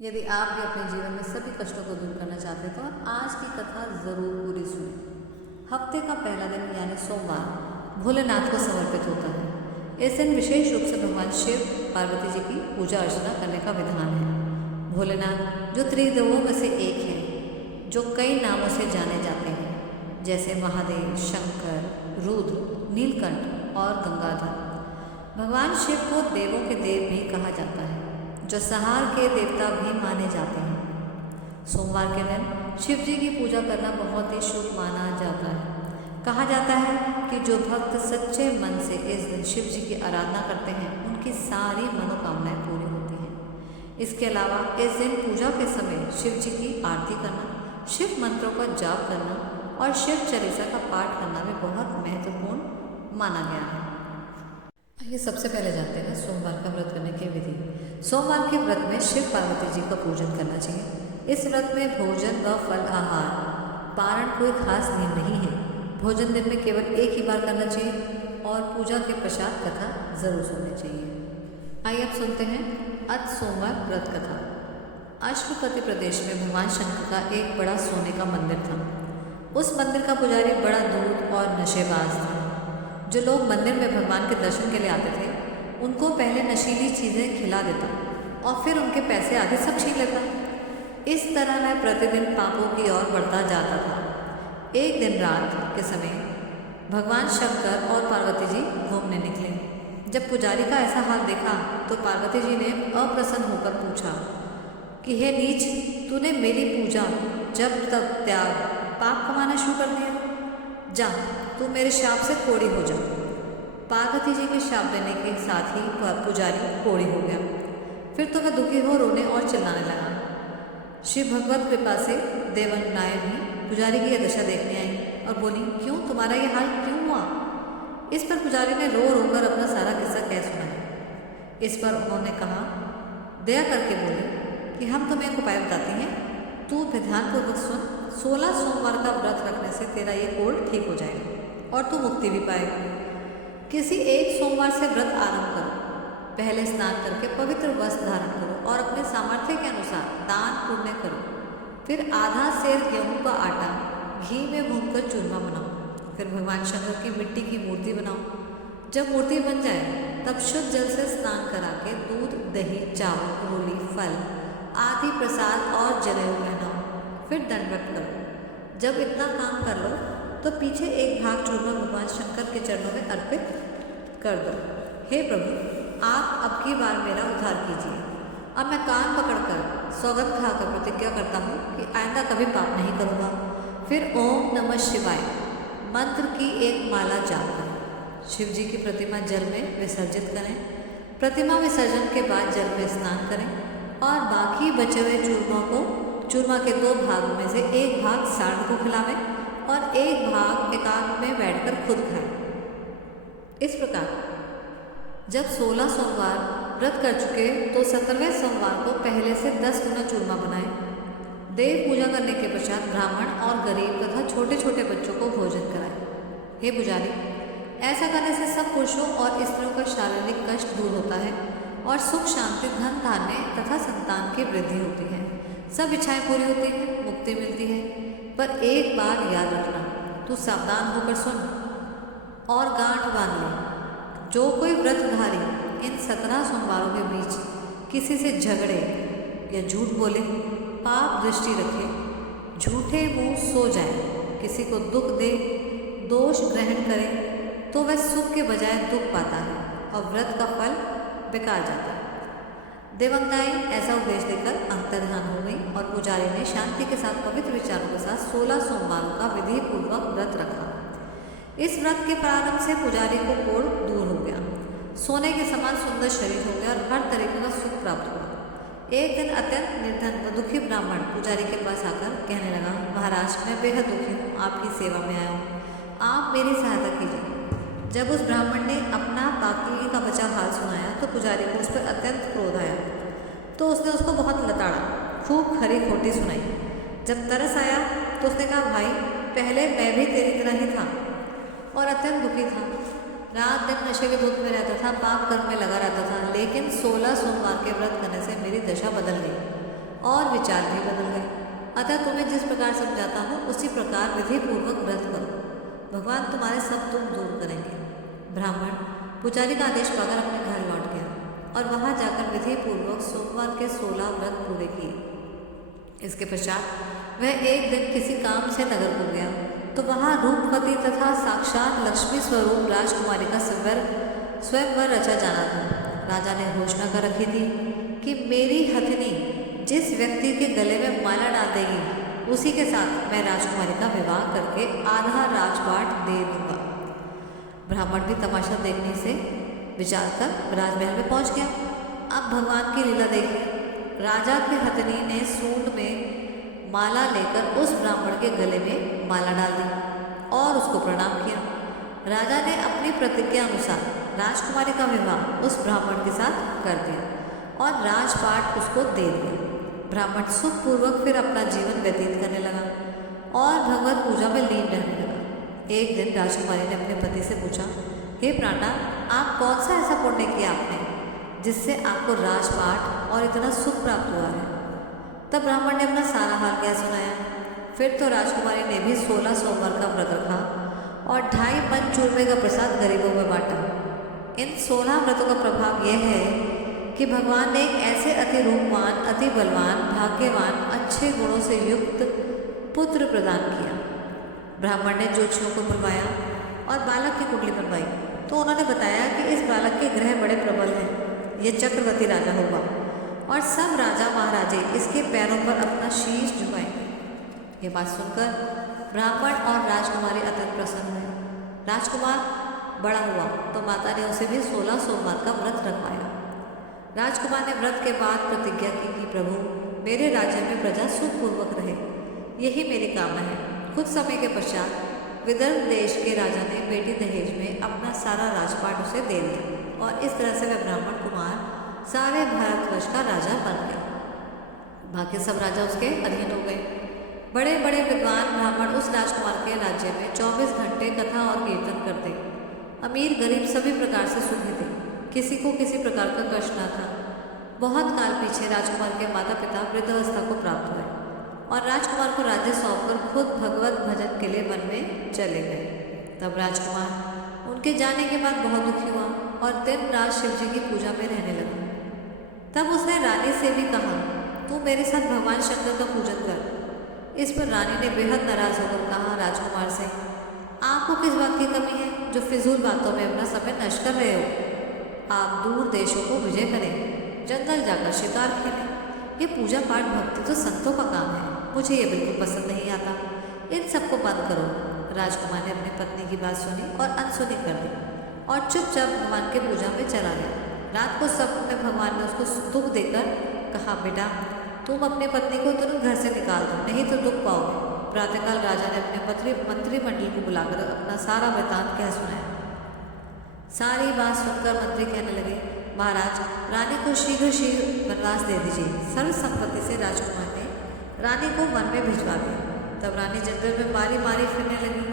यदि आप भी अपने जीवन में सभी कष्टों को दूर करना चाहते हैं तो आज की कथा ज़रूर पूरी सुनें। हफ्ते का पहला दिन यानी सोमवार भोलेनाथ को समर्पित होता है। इस दिन विशेष रूप से भगवान शिव पार्वती जी की पूजा अर्चना करने का विधान है। भोलेनाथ जो त्रिदेवों में से एक है, जो कई नामों से जाने जाते हैं, जैसे महादेव, शंकर, रुद्र, नीलकंठ और गंगाधर। भगवान शिव को देवों के देव भी कहा जाता है, जो संहार के देवता भी माने जाते हैं। सोमवार के दिन शिव जी की पूजा करना बहुत ही शुभ माना जाता है। कहा जाता है कि जो भक्त सच्चे मन से इस दिन शिव जी की आराधना करते हैं, उनकी सारी मनोकामनाएं पूरी होती हैं। इसके अलावा इस दिन पूजा के समय शिव जी की आरती करना, शिव मंत्रों का जाप करना और शिव चालीसा का पाठ करना भी बहुत महत्वपूर्ण माना गया है। आइए सबसे पहले जानते हैं सोमवार का व्रत करने की विधि। सोमवार के व्रत में शिव पार्वती जी का पूजन करना चाहिए। इस व्रत में भोजन व फल आहार पारण कोई खास नियम नहीं है। भोजन दिन में केवल एक ही बार करना चाहिए और पूजा के पश्चात कथा जरूर सुननी चाहिए। आइए अब सुनते हैं अत सोमवार व्रत कथा। अश्वपति प्रदेश में भगवान शंकर का एक बड़ा सोने का मंदिर था। उस मंदिर का पुजारी बड़ा दूध और नशेबाज था। जो लोग मंदिर में भगवान के दर्शन के लिए आते थे, उनको पहले नशीली चीज़ें खिला देता और फिर उनके पैसे आदि सब छीन लेता। इस तरह वह प्रतिदिन पापों की ओर बढ़ता जाता था। एक दिन रात के समय भगवान शंकर और पार्वती जी घूमने निकले। जब पुजारी का ऐसा हाल देखा तो पार्वती जी ने अप्रसन्न होकर पूछा कि हे नीच, तूने मेरी पूजा जब तब त्याग पाप कमाना शुरू कर दिया। जा, तू मेरे शाप से कोढ़ी हो जा। पार्वती जी के शाप देने के साथ ही पुजारी कोढ़ी हो गया। फिर तो वह दुखी हो रोने और चिल्लाने लगा। शिव भगवत कृपा से देवनाएं भी पुजारी की यह दशा देखने आई और बोली, क्यों, तुम्हारा यह हाल क्यों हुआ? इस पर पुजारी ने रो रो कर अपना सारा किस्सा कह सुनाया। इस पर उन्होंने कहा, दया करके बोले कि हम तुम्हें एक उपाय बताती हैं, तू ध्यानपूर्वक सुन। 16 सोमवार का व्रत रखने से तेरा ये कोढ़ ठीक हो जाएगा और तू मुक्ति भी पाएगा। किसी एक सोमवार से व्रत आरंभ करो। पहले स्नान करके पवित्र वस्त्र धारण करो और अपने सामर्थ्य के अनुसार दान पुण्य करो। फिर आधा सेर गेहूं का आटा घी में भूनकर चूरमा बनाओ। फिर भगवान शंकर की मिट्टी की मूर्ति बनाओ। जब मूर्ति बन जाए तब शुद्ध जल से स्नान करा के दूध, दही, चावल, रोली, फल आदि प्रसाद और जनेऊ पहनाओ। फिर दंडवत करो। जब इतना काम कर लो तो पीछे एक भाग चूरमा भगवान शंकर के चरणों में अर्पित कर दो। हे प्रभु, आप अब की बार मेरा उद्धार कीजिए। अब मैं कान पकड़कर सौगंध खाकर प्रतिज्ञा करता हूँ कि आइंदा कभी पाप नहीं करूँगा। फिर ओम नमः शिवाय मंत्र की एक माला जाप करें। शिव जी की प्रतिमा जल में विसर्जित करें। प्रतिमा विसर्जन के बाद जल में स्नान करें और बाकी बचे हुए चूरमा के 2 भागों में से एक भाग सांड को खिलावें और एक भाग एकांत में बैठकर खुद खाएं। इस प्रकार जब 16 सोमवार व्रत कर चुके तो 17वें सोमवार को पहले से 10 गुना चूरमा बनाएं। देव पूजा करने के पश्चात ब्राह्मण और गरीब तथा छोटे छोटे बच्चों को भोजन कराएं। हे पुजारी, ऐसा करने से सब पुरुषों और स्त्रियों का शारीरिक कष्ट दूर होता है और सुख शांति, धन धान्य तथा संतान की वृद्धि होती है। सब इच्छाएं पूरी होती हैं, मुक्ति मिलती है। पर एक बात याद रखना, तू सावधान होकर सुन और गांठ बांध ले। जो कोई व्रतधारी इन 17 सोमवारों के बीच किसी से झगड़े या झूठ बोले, पाप दृष्टि रखे, झूठे मुंह सो जाए, किसी को दुख दे, दोष ग्रहण करे, तो वह सुख के बजाय दुख पाता है और व्रत का फल बेकार जाता है। देवंगाएं ऐसा उपदेश देकर अंतर्धान हो गई और पुजारी ने शांति के साथ पवित्र विचारों के साथ 16 सोमवारों का विधि पूर्वक व्रत रखा। इस व्रत के प्रारंभ से पुजारी को कोढ़ दूर हो गया, सोने के समान सुंदर शरीर हो गया और हर तरीके का सुख प्राप्त हुआ। एक दिन अत्यंत निर्धन व दुखी ब्राह्मण पुजारी के पास आकर कहने लगा, महाराज, मैं बेहद दुखी हूँ, आपकी सेवा में आया हूँ, आप मेरी सहायता कीजिए। जब उस ब्राह्मण ने अपना बाकी का बचा हाल सुनाया तो पुजारी को उस पर अत्यंत क्रोध आया, तो उसने उसको बहुत लताड़ा, खूब खरी खोटी सुनाई। जब तरस आया तो उसने कहा, भाई, पहले मैं भी तेरी तरह ही था और अत्यंत दुखी था। रात दिन नशे के धुत में रहता था, पाप कर्म में लगा रहता था, लेकिन 16 सोमवार के व्रत करने से मेरी दशा बदल गई। और विचार भी बदल गए। अतः तुम्हें जिस प्रकार समझाता हूँ उसी प्रकार विधि पूर्वक व्रत करो, भगवान तुम्हारे सब दुख दूर करेंगे। ब्राह्मण पुजारी का आदेश पाकर अपने घर लौट गया और वहां जाकर विधि पूर्वक सोमवार के 16 व्रत पूरे किए। इसके पश्चात वह एक दिन किसी काम से नगरपुर गया तो वहां रूपवती तथा साक्षात लक्ष्मी स्वरूप राजकुमारी का स्वयंवर रचा जाना था। राजा ने घोषणा कर रखी थी कि मेरी हथिनी जिस व्यक्ति के गले में माला डाल देगी उसी के साथ मैं राजकुमारी का विवाह करके आधा राजपाट दे दूंगा। ब्राह्मण भी तमाशा देखने से विचार कर राजमहल में पहुंच गया। अब भगवान की लीला देखिए। राजा की हथिनी ने सूंड में माला लेकर उस ब्राह्मण के गले में माला डाल दी और उसको प्रणाम किया। राजा ने अपनी प्रतिज्ञा अनुसार राजकुमारी का विवाह उस ब्राह्मण के साथ कर दिया और राजपाट उसको दे दिया। ब्राह्मण सुखपूर्वक फिर अपना जीवन व्यतीत करने लगा और भगवत पूजा में लीन रहने लगा। एक दिन राजकुमारी ने अपने पति से पूछा, हे प्राणा, आप कौन सा ऐसा पुण्य किया आपने जिससे आपको राजपाट और इतना सुख प्राप्त हुआ है? तब ब्राह्मण ने अपना सारा हाल क्या सुनाया। फिर तो राजकुमारी ने भी 16 सोमवार का व्रत रखा और 2.5 मन चूरमे का प्रसाद गरीबों में बांटा। इन 16 व्रतों का प्रभाव यह है कि भगवान ने एक ऐसे अति रूपवान, अति बलवान, भाग्यवान, अच्छे गुणों से युक्त पुत्र प्रदान किया। ब्राह्मण ने ज्योतिषियों को बुलवाया और बालक की कुंडली बनवाई तो उन्होंने बताया कि इस बालक के ग्रह बड़े प्रबल हैं, ये चक्रवर्ती राजा होगा और सब राजा महाराजे इसके पैरों पर अपना शीश झुकाएंगे। ये बात सुनकर ब्राह्मण और राजकुमारी अत्यंत प्रसन्न हुए। राजकुमार बड़ा हुआ तो माता ने उसे भी 16 सोमवार का व्रत रखवाया। राजकुमार ने व्रत के बाद प्रतिज्ञा की कि प्रभु, मेरे राज्य में प्रजा सुखपूर्वक रहे, यही मेरी कामना है। कुछ समय के पश्चात विदर्भ देश के राजा ने बेटी दहेज में अपना सारा राजपाट उसे दे दिया और इस तरह से वह ब्राह्मण कुमार सारे भारतवर्ष का राजा बन गया। बाकी सब राजा उसके अधीन हो गए। बड़े बड़े विद्वान ब्राह्मण उस राजकुमार के राज्य में 24 घंटे कथा और कीर्तन करते। अमीर गरीब सभी प्रकार से सुखी थे, किसी को किसी प्रकार का कष्ट न था। बहुत काल पीछे राजकुमार के माता पिता वृद्धावस्था को प्राप्त हुए और राजकुमार को राज्य सौंपकर खुद भगवत भजन के लिए वन में चले गए। तब राजकुमार उनके जाने के बाद बहुत दुखी हुआ और दिन रात शिव जी की पूजा में रहने लगा। तब उसने रानी से भी कहा, तू मेरे साथ भगवान शंकर का पूजन कर। इस पर रानी ने बेहद नाराज होकर कहा राजकुमार से, आपको किस बात की कमी है जो फिजूल बातों में अपना समय नष्ट कर रहे हो? आप दूर देशों को विजय करें, जंगल जाकर शिकार खेलें। ये पूजा पाठ भक्ति तो संतों का काम है, मुझे ये बिल्कुल पसंद नहीं आता। इन सबको बंद करो। राजकुमार ने अपनी पत्नी की बात सुनी और अनसुनी कर दी और चुपचाप भगवान के पूजा में चला गया। रात को सब में भगवान ने उसको दुख देकर कहा, बेटा तुम अपनी पत्नी को तुरंत घर से निकाल दो, नहीं तो दुख पाओगे। प्रातःकाल राजा ने अपने मंत्रिमंडल को बुलाकर अपना सारा वृतांत कह सुनाया। सारी बात सुनकर मंत्री कहने लगे, महाराज, रानी को शीघ्र वनवास दे दीजिए। सर्व संपत्ति से राजकुमार ने रानी को वन में भिजवा दिया। तब रानी जंगल में मारी मारी फिरने लगी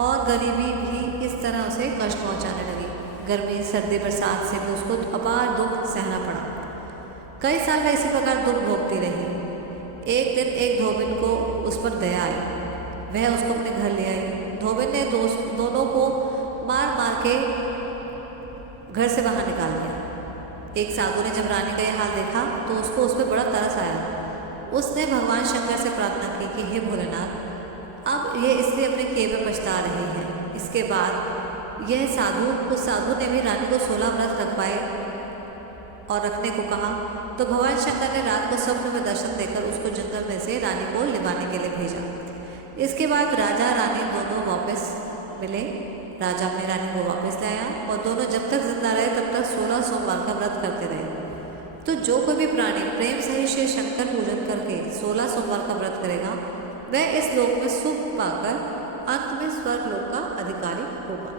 और गरीबी भी इस तरह उसे कष्ट पहुंचाने लगी। गर्मी सर्दी बरसात से भी उसको अपार दुख सहना पड़ा। कई साल में इसी प्रकार दुख भोगती रही। एक दिन एक धोबिन को उस पर दया आई, वह उसको अपने घर ले आई। धोबिन ने दोनों को मार मार के घर से बाहर निकाल दिया। एक साधु ने जब रानी का यह हाल देखा तो उसको उस पर बड़ा तरस आया। उसने भगवान शंकर से प्रार्थना की कि हे भोलेनाथ, अब ये इसलिए अपने किए में पछता रही है। इसके बाद उस साधु ने भी रानी को 16 व्रत रखवाए और रखने को कहा तो भगवान शंकर ने रात को स्वप्न में दर्शन देकर उसको जंगल में से रानी को लिवाने के लिए भेजा। इसके बाद राजा रानी दोनों वापस मिले। राजा अपनी रानी को वापस लाया और दोनों जब तक जिंदा रहे तब तक 16 सोमवार का व्रत करते रहे। तो जो कोई भी प्राणी प्रेम सही से शंकर पूजन करके 16 सोमवार का व्रत करेगा वह इस लोक में सुख पाकर अंत में स्वर्ग लोक का अधिकारी होगा।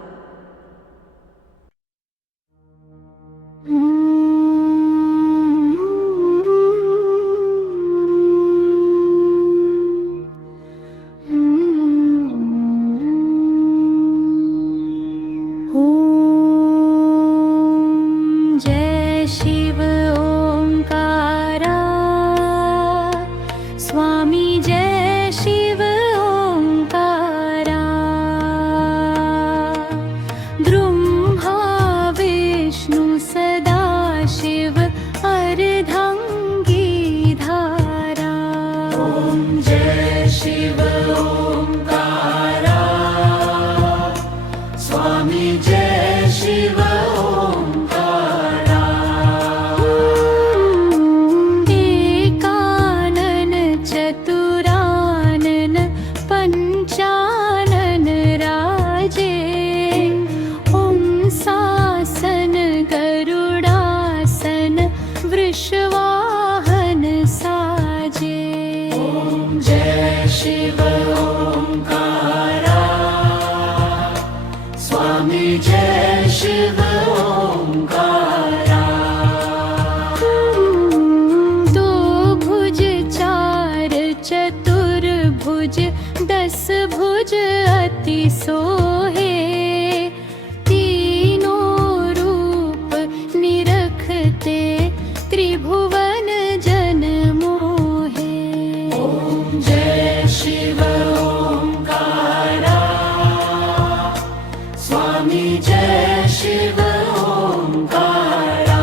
भुज 10 भुज अति सोहे, तीनों रूप निरखते त्रिभुवन जन मोहे। ओम जय शिव ओंकारा, स्वामी जय शिव ओंकारा।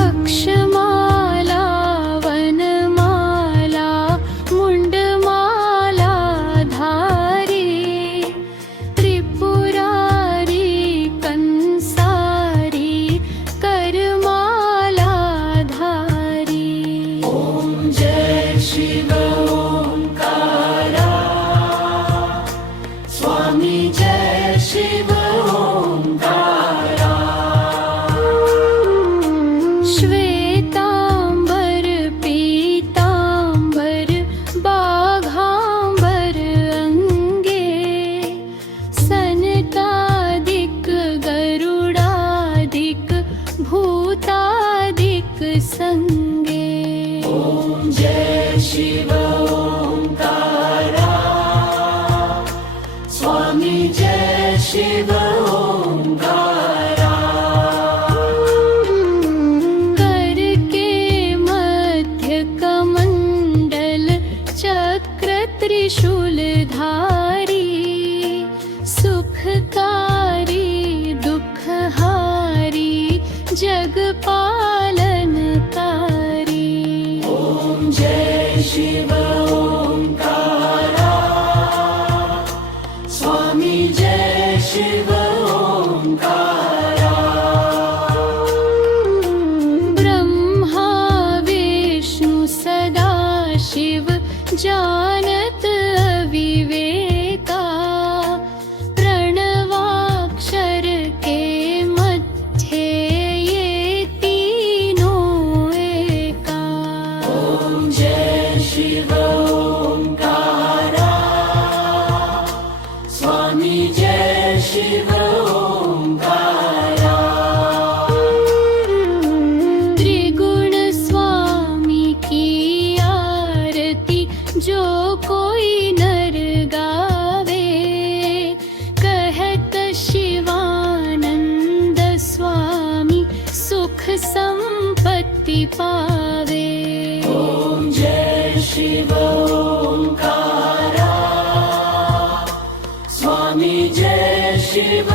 अक्षमाला वनमाला मुंडमाला धारी, त्रिपुरारी कंसारी करमाला धारी। ओम जय शिव ओंकारा, स्वामी जय शिव ओंकारा। श्वेतांबर पीतांबर बाघांबर अंगे, सनकादिक गरुडादिक भूतादिक संगे। ओम जय शिव ओंकारा, स्वामी जय शिव ओंकारा। करके मध्य कमंडल चक्र त्रिशूलधारी, सुखकारी दुखहारी जगपालनकारी। ओम जय शिव ओंकारा, स्वामी जय शिव ओंकारा। ब्रह्मा विष्णु सदा शिव जानत अविवेका, प्रणवाक्षर के मध्य ये तीनों एका। ओम जय शिव ओंकारा, स्वामी जय शिव ओंकारा। त्रिगुण स्वामी की आरती जो कोई नर गावे, कहत शिवानंद स्वामी सुख संपत्ति पावे। ओम जय शिव ओंकारा, स्वामी जय शिव